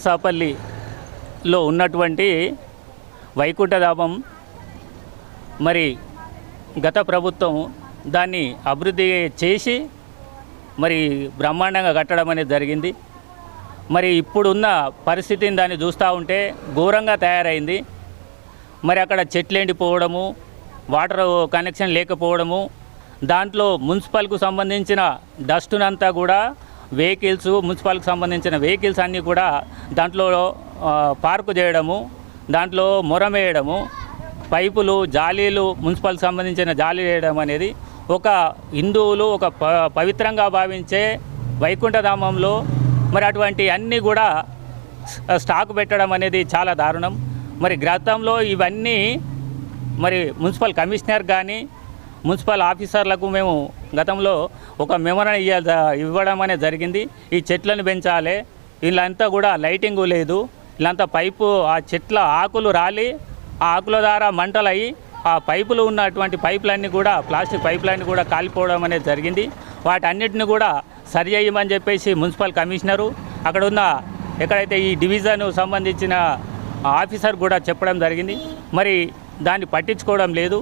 అర్సాపల్లిలో ఉన్నటువంటి వైకుంఠధామం మరి గత ప్రభుత్వం దాన్ని అభివృద్ధి చేసి మరి బ్రహ్మాండంగా కట్టడం అనేది జరిగింది. మరి ఇప్పుడున్న పరిస్థితిని దాన్ని చూస్తూ ఉంటే ఘోరంగా తయారైంది. మరి అక్కడ చెట్లు ఎండిపోవడము, వాటర్ కనెక్షన్ లేకపోవడము, దాంట్లో మున్సిపల్కు సంబంధించిన డస్టునంతా కూడా మున్సిపల్కి సంబంధించిన వెహికల్స్ అన్నీ కూడా దాంట్లో పార్కు చేయడము, దాంట్లో మొరమేయడము, పైపులు జాలీలు మున్సిపల్కి సంబంధించిన జాలీలు వేయడం అనేది ఒక హిందువులు ఒక పవిత్రంగా భావించే వైకుంఠధామంలో మరి అటువంటి అన్నీ కూడా స్టాక్ పెట్టడం అనేది చాలా దారుణం. మరి గతంలో ఇవన్నీ మరి మున్సిపల్ కమిషనర్ కానీ మున్సిపల్ ఆఫీసర్లకు మేము గతంలో ఒక మెమోరాండం ఇవ్వడం అనేది జరిగింది. ఈ చెట్లను పెంచాలి, వీళ్ళంతా కూడా లైటింగు లేదు, వీళ్ళంతా పైపు ఆ చెట్ల ఆకులు రాలి ఆ ఆకుల ద్వారా మంటలయ్యి ఆ పైపులు ఉన్నటువంటి పైపులన్నీ కూడా ప్లాస్టిక్ పైపులన్నీ కూడా కాలిపోవడం అనేది జరిగింది. వాటన్నిటిని కూడా సరి చేయమని చెప్పేసి మున్సిపల్ కమిషనరు అక్కడ ఉన్న ఎక్కడైతే ఈ డివిజన్ సంబంధించిన ఆఫీసర్ కూడా చెప్పడం జరిగింది. మరి దాన్ని పట్టించుకోవడం లేదు.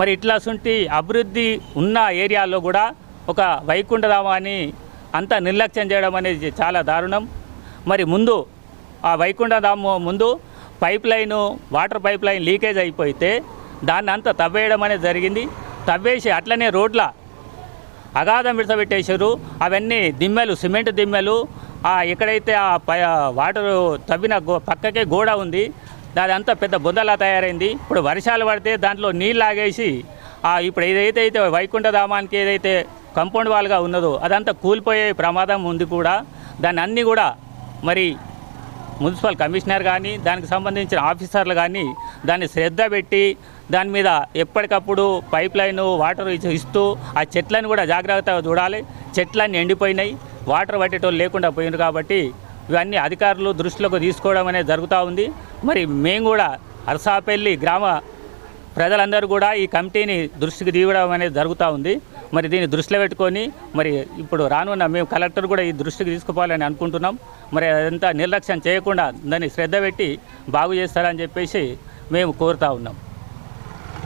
మరి ఇట్లాంటి అభివృద్ధి ఉన్న ఏరియాల్లో కూడా ఒక వైకుంఠధామాన్ని అంతా నిర్లక్ష్యం చేయడం అనేది చాలా దారుణం. మరి ముందు ఆ వైకుంఠధామం ముందు వాటర్ పైప్ లైన్ లీకేజ్ అయిపోతే దాన్ని అంతా తవ్వేయడం అనేది జరిగింది. తవ్వేసి అట్లనే రోడ్ల అగాధం విడసబెట్టేశారు. అవన్నీ దిమ్మెలు, సిమెంట్ దిమ్మెలు, ఎక్కడైతే ఆ వాటర్ తవ్విన పక్కకే గోడ ఉంది, అదంతా పెద్ద బొందలా తయారైంది. ఇప్పుడు వర్షాలు పడితే దాంట్లో నీళ్ళు ఆగేసి ఇప్పుడు ఏదైతే వైకుంఠధామానికి ఏదైతే కంపౌండ్ వాల్గా ఉన్నదో అదంతా కూలిపోయే ప్రమాదం ఉంది కూడా. దాన్ని అన్నీ కూడా మరి మున్సిపల్ కమిషనర్ కానీ దానికి సంబంధించిన ఆఫీసర్లు కానీ దాన్ని శ్రద్ధ పెట్టి దాని మీద ఎప్పటికప్పుడు పైప్ లైన్ వాటర్ ఇస్తూ ఆ చెట్లను కూడా జాగ్రత్తగా చూడాలి. చెట్లన్నీ ఎండిపోయినాయి, వాటర్ పట్టేటోళ్ళు లేకుండా పోయినారు. కాబట్టి ఇవన్నీ అధికారులు దృష్టిలోకి తీసుకోవడం అనేది జరుగుతూ ఉంది. మరి మేము కూడా అర్సాపల్లి గ్రామ ప్రజలందరూ కూడా ఈ కమిటీని దృష్టికి తీయడం అనేది జరుగుతూ ఉంది. మరి దీన్ని దృష్టిలో పెట్టుకొని మరి ఇప్పుడు రానున్న మేము కలెక్టర్ కూడా ఈ దృష్టికి తీసుకుపోవాలని అనుకుంటున్నాం. మరి అదంతా నిర్లక్ష్యం చేయకుండా దాన్ని శ్రద్ధ పెట్టి బాగు చేస్తారని చెప్పేసి మేము కోరుతూ ఉన్నాం.